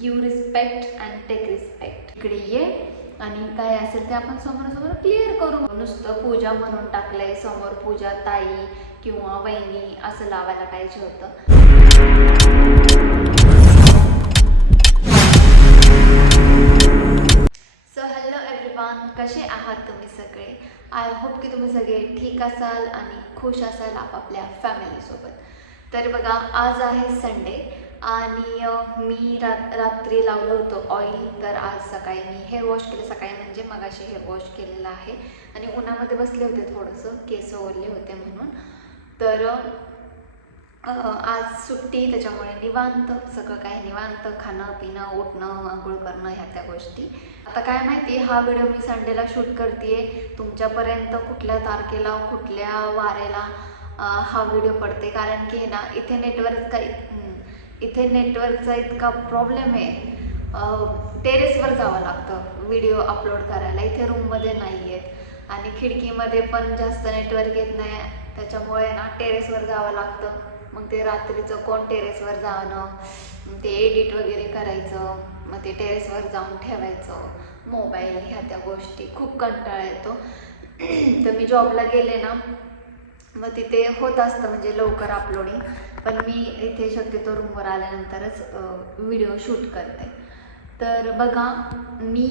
Give respect and take respect इकडे ये. आणि काय असेल ते आपण समोरासमोर क्लिअर करू. नुसतं पूजा म्हणून टाकलंय समोर पूजा ताई किंवा वहिनी असं लावायला पाहिजे होतं. सो हॅलो एव्हरीवन कसे आहात तुम्ही सगळे? आय होप की तुम्ही सगळे ठीक असाल आणि खुश असाल आपापल्या फॅमिलीसोबत तर बघा आज आहे संडे आणि मी रात रात्री लावलं होतं ऑइल तर आज सकाळी मी हेअर वॉश केलं. सकाळी म्हणजे मगाशी हेअर वॉश केलेलं आहे. आणि उन्हामध्ये बसले होते थोडंसं केस ओरले होते म्हणून. तर आज सुट्टी त्याच्यामुळे निवांत सगळं काही निवांत खाणं पिणं उठणं आंघोळ करणं ह्या त्या गोष्टी. आता काय माहिती हा व्हिडिओ मी संडेला शूट करते तुमच्यापर्यंत कुठल्या तारखेला कुठल्या वारेला हा व्हिडिओ पडते कारण की हे ना इथे नेटवर्क काही इथे नेटवर्कचा इतका प्रॉब्लेम आहे. टेरेसवर जावं लागतं. व्हिडिओ अपलोड करायला. इथे रूममध्ये नाही आहेत आणि खिडकीमध्ये पण जास्त नेटवर्क येत नाही. त्याच्यामुळे ना टेरेसवर जावं लागतं. मग ते रात्रीचं कोण टेरेसवर जाणं? ते एडिट वगैरे करायचं. मग ते टेरेसवर जाऊन ठेवायचं. मोबाईल ह्या त्या गोष्टी. खूप कंटाळा येतो. तर मी जॉबला गेले ना मग तिथे होत असतं म्हणजे लवकर अपलोडिंग पण मी इथे शक्यतो रूमवर आल्यानंतरच व्हिडिओ शूट करते. तर बघा मी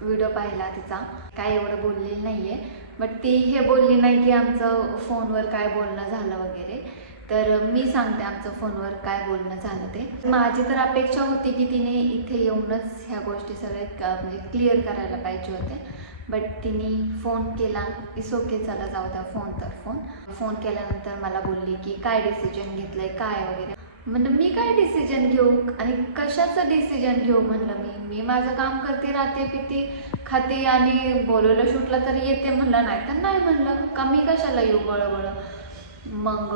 व्हिडिओ पाहिला तिचा. काय एवढं बोललेलं नाही आहे बट ती हे बोलली नाही की आमचं फोनवर काय बोलणं झालं वगैरे. तर मी सांगते आमचं फोनवर काय बोलणं झालं ते. माझी तर अपेक्षा होती की तिने इथे येऊनच ह्या गोष्टी सगळ्या म्हणजे क्लिअर करायला पाहिजे होते. बट तिने फोन केला. इस ओके चला जाऊ द्या फोन तर फोन फोन केल्यानंतर मला बोलली की काय डिसिजन घेतलंय? काय वगैरे? म्हणलं मी काय डिसिजन घेऊ? आणि कशाचं डिसिजन घेऊ? म्हणलं मी. मी माझं काम करते राहते पिते खाते आणि बोलवलं शूटला तरी येते म्हणलं नाही तर नाही म्हणलं. का मी कशाला येऊ बळबळ? मग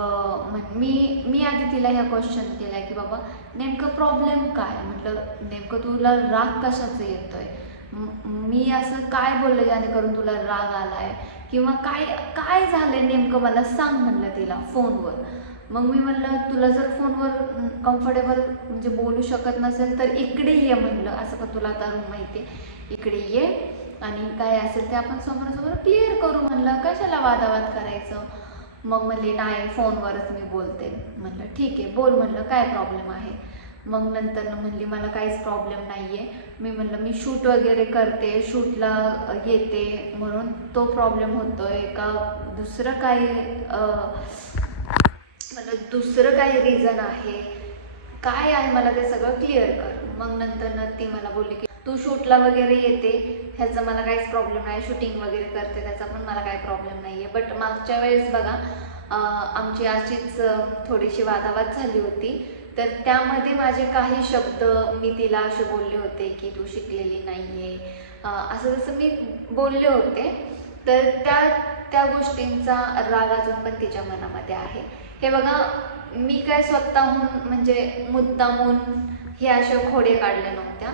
मी मी आधी तिला ह्या क्वेश्चन केला की बाबा नेमकं प्रॉब्लेम काय? म्हटलं नेमकं तुला राग कशाचं येतोय? मी असं काय बोललं जेणेकरून तुला राग आलाय? किंवा काय काय झालंय नेमकं मला सांग म्हणलं तिला फोनवर. मग मी म्हणलं तुला जर फोनवर कम्फर्टेबल म्हणजे बोलू शकत नसेल तर इकडे ये म्हणलं. असं का तुला आता माहिती आहे इकडे ये. आणि काय असेल ते आपण समोरासमोर क्लिअर करू म्हणलं. कशाला वादावाद करायचं? मग म्हणले नाही फोनवरच मी बोलते. म्हणलं ठीक आहे बोल. म्हणलं काय प्रॉब्लेम आहे? मग नंतर म्हणली मला काहीच प्रॉब्लेम नाही आहे मी म्हणलं मी शूट वगैरे करते शूटला येते. म्हणून तो प्रॉब्लेम होतोय का? दुसरं काही अं, म्हणलं दुसरं काही रिझन आहे. काय आहे मला ते सगळं क्लिअर कर. मग नंतर ना ती मला बोलली की तू शूटला वगैरे येते ह्याचा मला काहीच प्रॉब्लेम नाही. शूटिंग वगैरे करते त्याचा पण मला काही प्रॉब्लेम नाही आहे बट मागच्या वेळेस बघा आमची अशीच थोडीशी वादावाद झाली होती. तर त्यामध्ये माझे काही शब्द मी तिला असे बोलले होते की तू शिकलेली नाही आहे असं जसं मी बोलले होते. तर त्या त्या गोष्टींचा राग अजून पण तिच्या मनामध्ये आहे. हे बघा मी काय स्वतःहून म्हणजे मुद्दामून हे अशा खोडे काढल्या नव्हत्या.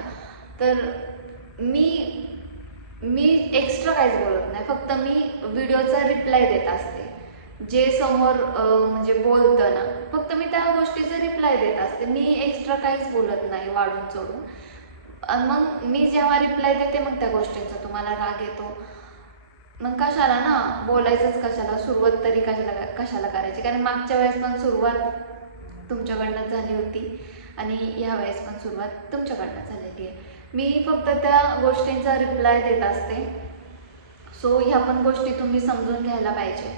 तर मी मी एक्स्ट्रा काहीच बोलत नाही. फक्त मी व्हिडिओचा रिप्लाय देत असते. जे समोर म्हणजे बोलतं ना फक्त मी त्या गोष्टीचा रिप्लाय देत असते. मी एक्स्ट्रा काहीच बोलत नाही वाढून चढून. मग मी जेव्हा रिप्लाय देते मग त्या गोष्टींचा तुम्हाला राग येतो. मग कशाला ना? बोलायचंच कशाला? सुरुवात तरी कशाला कशाला करायची? कारण मागच्या वेळेस पण सुरुवात तुमच्याकडनं झाली होती आणि ह्या वेळेस पण सुरुवात तुमच्याकडनं झालेली आहे. मी फक्त त्या गोष्टींचा रिप्लाय देत असते. सो ह्या पण गोष्टी तुम्ही समजून घ्यायला पाहिजे.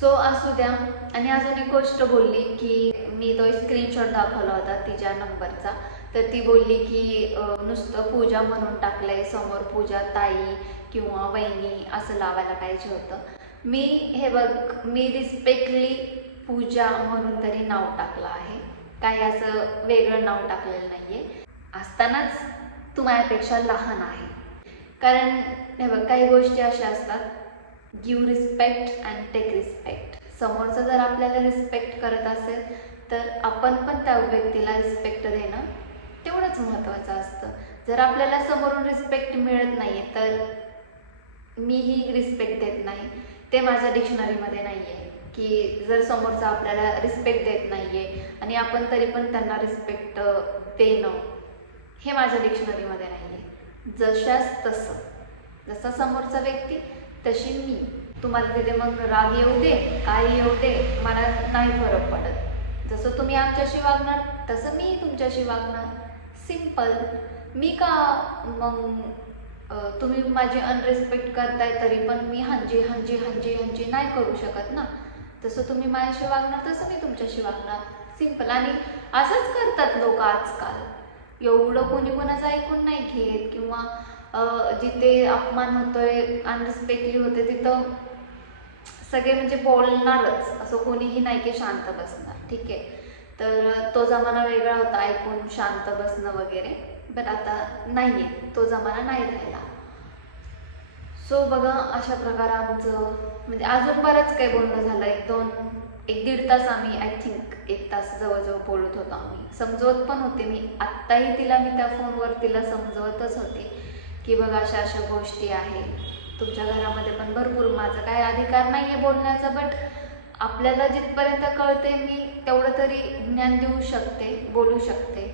सो असू द्या. आणि अजून एक गोष्ट बोलली की मी तो स्क्रीनशॉट दाखवला होता तिच्या नंबरचा तर ती बोलली की नुसतं पूजा म्हणून टाकलंय समोर पूजा ताई किंवा वहिनी असं लावायला पाहिजे होतं. मी हे बघ मी रिस्पेक्टली पूजा म्हणून तरी नाव टाकलं आहे. काही असं वेगळं नाव टाकलेलं नाहीये. असतानाच तू माझ्यापेक्षा लहान आहे. कारण हे बघ काही गोष्टी अशा असतात give respect and take respect समोरचा जर आपल्याला रिस्पेक्ट करत असेल तर आपण पण त्या व्यक्तीला रिस्पेक्ट देणं तेवढंच महत्त्वाचं असतं. जर आपल्याला समोरून रिस्पेक्ट मिळत नाही आहे तर मीही रिस्पेक्ट देत नाही. ते माझ्या डिक्शनरीमध्ये नाही आहे की जर समोरचा आपल्याला रिस्पेक्ट देत नाही आहे आणि आपण तरी पण त्यांना रिस्पेक्ट देणं हे माझ्या डिक्शनरीमध्ये नाही आहे जशास तसं. जसा समोरचा व्यक्ती तशी मी. तुम्हाला तिथे मग राग येऊ दे काय येऊ दे मला नाही फरक पडत. जसं तुम्ही आमच्याशी वागणार तसं मी तुमच्याशी वागणार. सिंपल मी का मग तुम्ही माझी अनरेस्पेक्ट करताय तरी पण मी हांजी हांजी हांजी हांजी नाही करू शकत ना. तसं तुम्ही माझ्याशी वागणार तसं मी तुमच्याशी वागणार. सिंपल आणि असंच करतात लोक आजकाल. एवढं कोणी कोणाचं ऐकून नाही घेत किंवा जिथे अपमान होतोय अनरिस्पेक्टली होते तिथं सगळे म्हणजे बोलणारच. असं कोणीही नाही की शांत बसणार. ठीक आहे? तर तो जमाना वेगळा होता ऐकून शांत बसणं वगैरे. पण आता नाही आहे तो जमाना नाही राहिला. सो बघा अशा प्रकारे आमचं म्हणजे अजून बरंच काही बोलणं झालं. एक दोन एक दीड तास आम्ही आय थिंक एक तास जवळजवळ बोलत होतो आम्ही. समजवत पण होते मी. आत्ताही तिला मी त्या फोनवर तिला समजवतच होते. की बघा अशा अशा गोष्टी आहे तुमच्या घरामध्ये पण भरपूर माझा काय अधिकार नाही आहे बोलण्याचा बट आपल्याला जिथपर्यंत कळते मी तेवढं तरी ज्ञान देऊ शकते बोलू शकते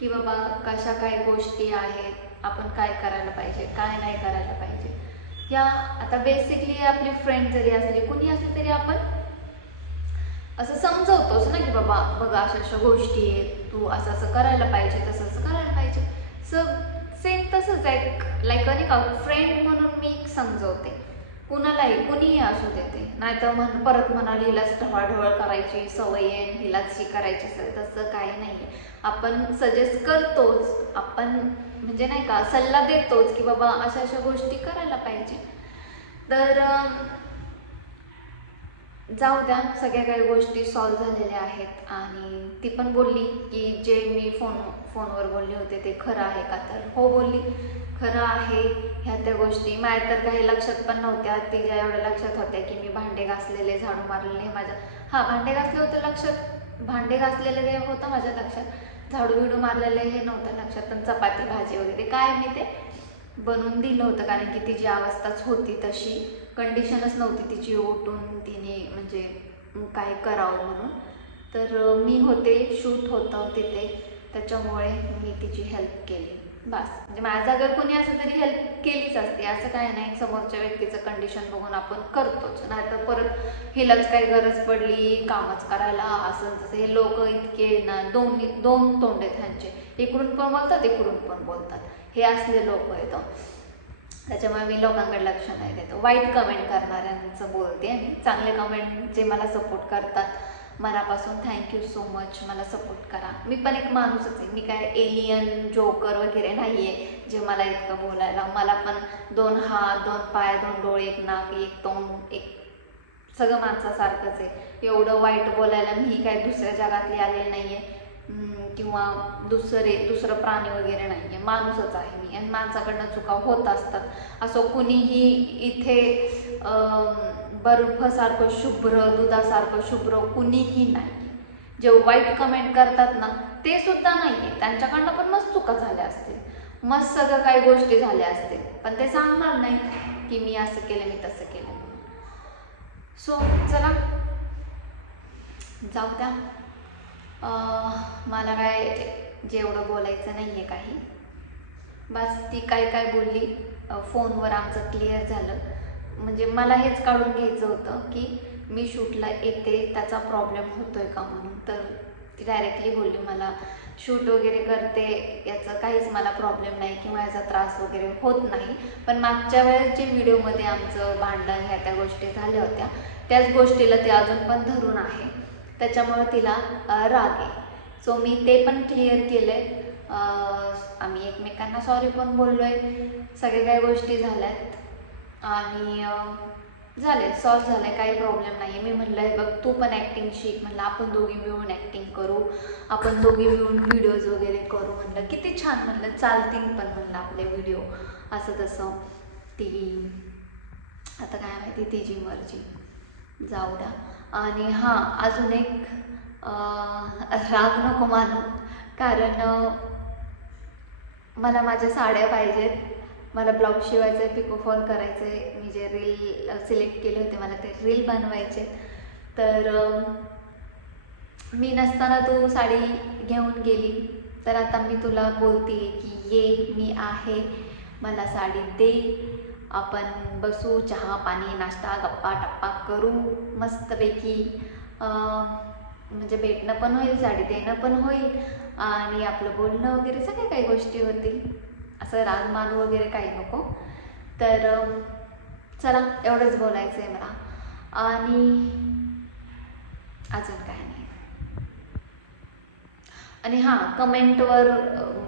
की बाबा कशा काय गोष्टी आहेत आपण काय करायला पाहिजे काय नाही करायला पाहिजे. या आता बेसिकली आपली फ्रेंड जरी असली कुणी असली तरी आपण असं समजवतोच ना की बाबा बघा अशा अशा गोष्टी आहेत तू असं असं करायला पाहिजे तसं असं करायला पाहिजे. सग तसंच आहे. लाईक नाही का फ्रेंड म्हणून मी समजवते. कुणालाही कुणीही असू देते. नाहीतर म्हण परत म्हणाल हिलाच ढवळढवळ करायची सवय आहे हिलाच ही करायची सवय तसं काही नाही आहे आपण सजेस्ट करतोच. आपण म्हणजे नाही का सल्ला देतोच की बाबा अशा अशा गोष्टी करायला पाहिजे. तर जाऊ द्या सगळ्या काही गोष्टी सॉल्व्ह झालेल्या आहेत. आणि ती पण बोलली की जे मी फोन फोनवर बोलले होते ते खरं आहे का तर? हो बोलली. खरं आहे ह्या त्या गोष्टी. माझ्या तर काही लक्षात पण नव्हत्या. तिच्या एवढ्या लक्षात होत्या की मी भांडे घासलेले झाडू मारलेले हे माझ्या. हां भांडे घासले होते लक्षात. भांडे घासलेले ते होतं माझ्या लक्षात. झाडू बिडू मारलेले हे नव्हतं लक्षात. पण चपाती भाजी वगैरे काय मी ते? बनवून दिलं होतं. कारण की तिची अवस्थाच होती तशी कंडिशनच नव्हती तिची उठून तिने म्हणजे काय करावं म्हणून. तर मी होते शूट होतं तिथे. त्याच्यामुळे मी तिची हेल्प केली. बस. म्हणजे माझ्या अगर कोणी असं तरी हेल्प केलीच असते. असं काय नाही समोरच्या व्यक्तीचं कंडिशन बघून आपण करतोच. नाहीतर परत हिलाच काही गरज पडली कामच करायला असं तसं. हे लोक इतके ना दोन दोन तोंड आहेत ह्यांचे. इकडून पण बोलतात इकडून पण बोलतात. हे असले लोक आहेत हो. त्याच्यामुळे मी लोकांकडे लक्ष नाही देतो. वाईट कमेंट करणाऱ्यांचं बोलते आणि चांगले कमेंट जे मला सपोर्ट करतात मनापासून थँक्यू सो मच मला सपोर्ट करा. मी पण एक माणूसच आहे. मी काय एलियन जोकर वगैरे नाही आहे जे मला इतकं बोलायला. मला पण दोन हात दोन पाय दोन डोळे एक नाक एक तोंड एक सगळं माणसासारखंच आहे. एवढं वाईट बोलायला मी काय दुसऱ्या जगातली आलेली नाही आहे किंवा दुसरे दुसरं प्राणी वगैरे नाही. आहे माणूसच आहे मी. आणि माणसाकडनं चुका होत असतात. असं कुणीही इथे बर्फसारखं शुभ्र दुधासारखं शुभ्र कुणीही नाही. जे वाईट कमेंट करतात ना ते सुद्धा नाही आहे त्यांच्याकडनं पण मस्त चुका झाल्या असतील. मस्त सगळं काही गोष्टी झाल्या असतील. पण ते सांगणार नाही की मी असं केलं मी तसं केलं सो चला. जाऊ द्या. मला काय जेवढं बोलायचं नाही आहे काही. बस ती काय काय बोलली फोनवर आमचं क्लिअर झालं. म्हणजे मला हेच काढून घ्यायचं होतं की मी शूटला येते त्याचा प्रॉब्लेम होतो आहे का म्हणून. तर ती डायरेक्टली बोलली मला शूट वगैरे करते याचं काहीच मला प्रॉब्लेम नाही किंवा याचा त्रास वगैरे होत नाही. पण मागच्या वेळेस जे व्हिडिओमध्ये आमचं भांडण ह्या त्या गोष्टी झाल्या होत्या त्याच गोष्टीला ते अजून पण धरून आहे. त्याच्यामुळं तिला राग आहे. सो मी ते पण क्लिअर केलं आहे आम्ही एकमेकांना सॉरी पण बोललो आहे सगळ्या काही गोष्टी झाल्यात. आणि झाले सॉल्व झाले काही प्रॉब्लेम नाही आहे मी म्हणलं आहे बघ तू पण ॲक्टिंग शिक. म्हणलं आपण दोघी मिळून ॲक्टिंग करू. आपण दोघी मिळून व्हिडिओज वगैरे करू. म्हणलं किती छान. म्हणलं चालतील पण. म्हणलं आपले व्हिडिओ असं तसं. ती आता काय माहिती तिची मर्जी. जाऊ द्या. आणि हां अजून एक राग नको मानू. कारण मला माझ्या साड्या पाहिजेत. मला ब्लाऊज शिवायचं आहे पिकोफॉल करायचं आहे मी जे रील सिलेक्ट केले होते मला ते रील बनवायचे. तर मी नसताना तू साडी घेऊन गेली. तर आता मी तुला बोलते की ये मी आहे. मला साडी दे. आपण बसू चहा पाणी नाश्ता गप्पा टप्पा करू मस्तपैकी. म्हणजे भेटणं पण होईल साडी देणं पण होईल आणि आपलं बोलणं वगैरे सगळ्या काही गोष्टी होतील. असं रागमान वगैरे काही नको. तर चला एवढंच बोलायचं आहे मला. आणि अजून काय नाही. आणि हां कमेंटवर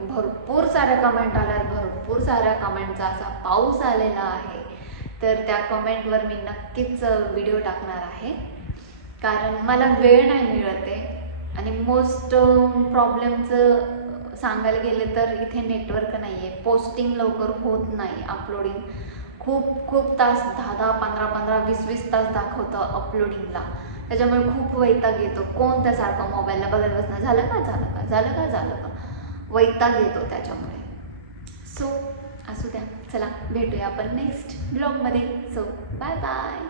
भरपूर साऱ्या कमेंट आल्यात भरपूर साऱ्या कमेंटचा असा पाऊस आलेला आहे. तर त्या कमेंटवर मी नक्कीच व्हिडिओ टाकणार आहे. कारण मला वेळ नाही मिळत आहे आणि मोस्ट प्रॉब्लेमचं सांगायला गेलं तर इथे नेटवर्क नाही आहे पोस्टिंग लवकर होत नाही अपलोडिंग खूप खूप तास दहा दहा पंधरा पंधरा वीस वीस तास दाखवतं अपलोडिंगला त्याच्यामुळे खूप वैताग येतो. कोण त्यासारखं मोबाईलला बघत बसणं? झालं का? झालं का? झालं का? झालं का? वैताग येतो त्याच्यामुळे. सो असू द्या. चला भेटूया आपण नेक्स्ट ब्लॉगमध्ये सो बाय बाय